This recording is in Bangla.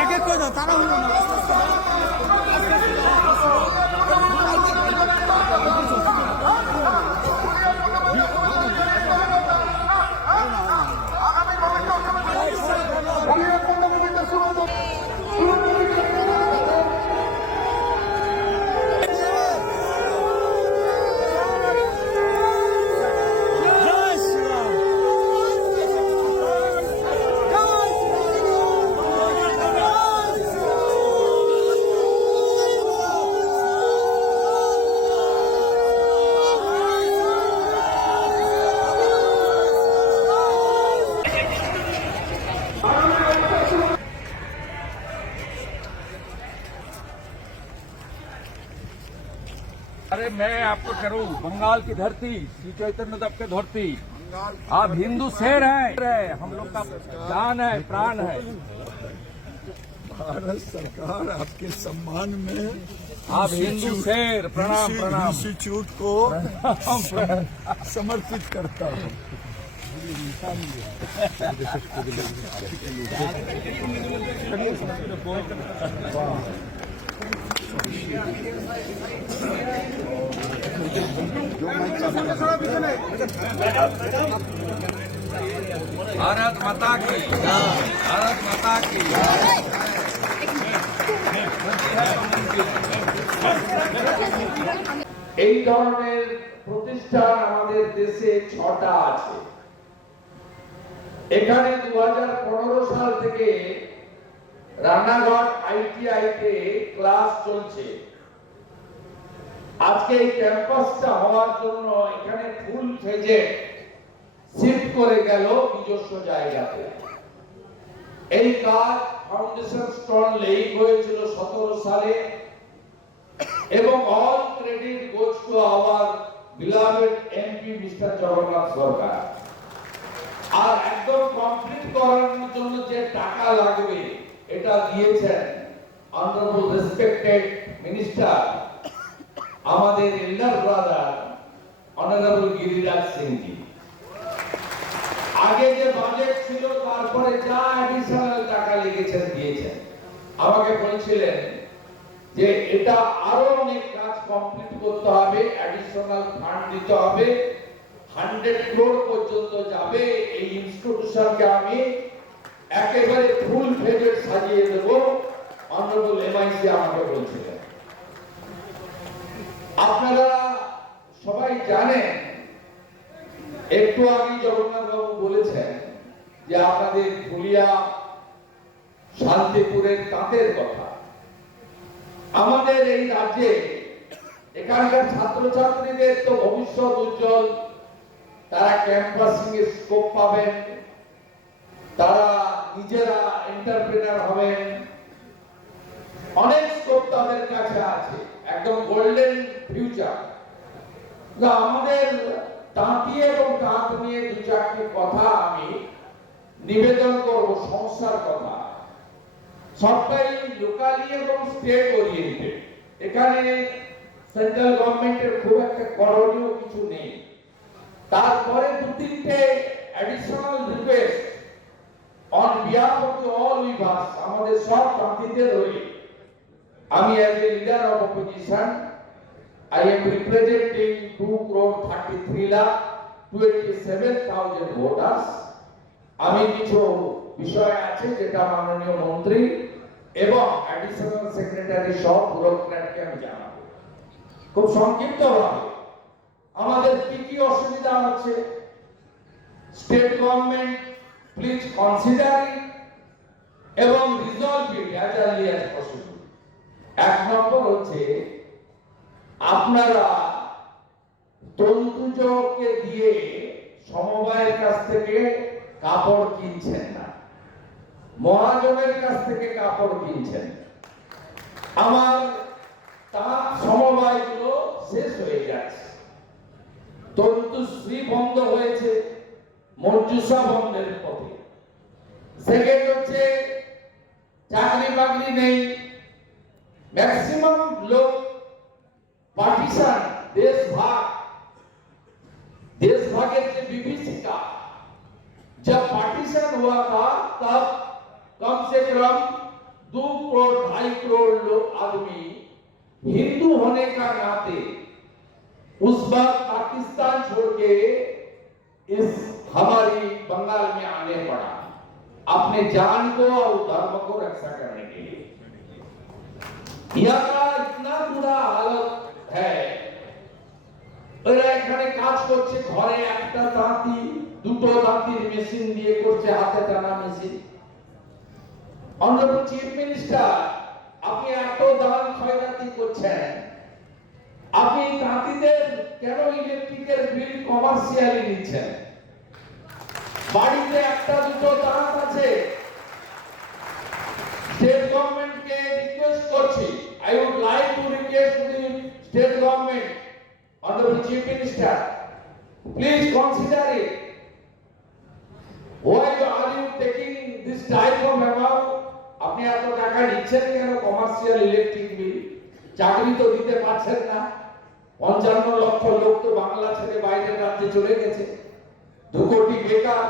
এক এক করে দাও, তারা হলো না। अरे मैं आपको करूं बंगाल की धरती श्री चैतन्य देव की धरती। आप हिंदू शेर हैं, हम लोग का जान है, प्राण है। भारत सरकार आपके सम्मान में आप हिंदू शेर, प्रणाम प्रणाम। इंस्टीट्यूट को समर्पित करता हूँ। भारत माता की, भारत माता की। এই ধরনের প্রতিষ্ঠান আমাদের দেশে 6টা আছে। এখানে 2015 সাল থেকে রানাঘাট আইটিআইতে ক্লাস চলছে। আজকে এই ক্যাম্পাসটা হওয়ার জন্য এখানে ফুল ফেজে শিফট করে গেল নিজস্ব জায়গাতে। এই কাজ ফাউন্ডেশন স্টোন লেই হয়েছিল 17 সালে এবং all credit goes to our beloved MP mister Jagannath Sarkar. আর একদম কমপ্লিট করার জন্য যে টাকা লাগবে এটা দিয়েছেন অনারেবল রেসপেক্টেড মিনিস্টার আমাদের elder brother honourable Giriraj Singh ji. আগে যে বাজেট ছিল তারপরে যা অ্যাডিশনাল টাকা লেগেছেন দিয়েছেন। আমাকে বলছিলেন যে এটা আরো অনেক কাজ কমপ্লিট করতে হবে, অ্যাডিশনাল ফান্ড দিতে হবে, 100 crore পর্যন্ত যাবে। এই ইনস্টিটিউশনকে আমি একেবারে ফুল ফেজে সাজিয়ে দেব, অনারেবল এমআইসি আমাকে বলছিলেন। আপনারা সবাই জানেন, একটু আগে জগন্নাথ বাবু বলেছেন যে আপনাদের ফুলিয়া শান্তিপুরের তাঁতের কথা। আমাদের এই রাজ্যে এখানকার ছাত্রছাত্রীদের তো ভবিষ্যৎ উজ্জ্বল। তারা ক্যাম্পাসিং এর স্কোপ পাবেন, তারা নিজেরা এন্টারপ্রেনার হবেন, অনেক স্কোপ তাদের কাছে আছে, একদম গোল্ডেন ফিউচার। আমাদের তাঁতি এবং তাঁত নিয়ে 2-4টি কথা আমি নিবেদন করব, সমস্যার কথা। সবটাই লোকালি এবং স্টেট ওরিয়েন্টেড। এখানে সেন্ট্রাল গভর্নমেন্টের খুব একটা করণীয় কিছু নেই। তারপরে 2-3টে additional request on behalf of all weavers, আমাদের সব তাঁতিদের হয়ে আমি as a leader of opposition I am representing 2,33,27,000 voters. আমি কিছু বিষয় আছে যেটা মাননীয় মন্ত্রী এবং অ্যাডিশনাল সেক্রেটারি সব ব্যুরোক্র্যাটকে আমি জানাবো খুব সংক্ষিপ্তভাবে। আমাদের কি অসুবিধা হচ্ছে, state government please consider it এবং resolve it as early as possible. 1 number হচ্ছে, আপনারা তন্তুজকে দিয়ে সমবায়ের কাছ থেকে কাপড় কিনছেন না, মহাজনের কাছ থেকে কাপড় কিনছেন। আমার তাঁত সমবায়গুলো শেষ হয়ে যাচ্ছে, তন্তুশ্রী বন্ধ হয়েছে, মঞ্জুসা বন্ধের পথে। সেকেন্ড হচ্ছে, চাকরি বাকরি নেই, मैक्सिमम लोग पार्टीशन देश भाग के विभीषिका, जब पार्टीशन हुआ था तब कम से कम 2 करोड़ 2.5 करोड़ लोग आदमी हिंदू होने का नाते उस वक्त पाकिस्तान छोड़ के इस हमारी बंगाल में आने पड़ा अपने जान को और धर्म को रक्षा करने के लिए। यहाँ का इतना बुरा हालत है, এরা এখানে কাজ করছে, ঘরে একটা দাঁতি দুটো দাঁতির মেশিন দিয়ে করছে, হাতে টানা মেশিন। অনারেবল চিফ মিনিস্টার, আপনি এত দান খয়রাতি করছেন, আপনি দাঁতিদের কেন ইলেকট্রিকের বিল কমার্শিয়ালি নিচ্ছেন? বাড়িতে একটা দুটো দাঁত আছে, স্টেট গভর্নমেন্টকে রিকোয়েস্ট করছি, I would like to request the state government, Honorable Chief Minister, please consider it. Why are you taking this type of amount? আপনি এত টাকা নিচ্ছেন কেন কমার্শিয়াল ইলেকট্রিক বিল? চাকরি তো দিতে পারছেন না। 55 লক্ষ লোক তো বাংলা ছেড়ে বাইরের রাজ্যে চলে গেছে, 2 কোটি বেকার।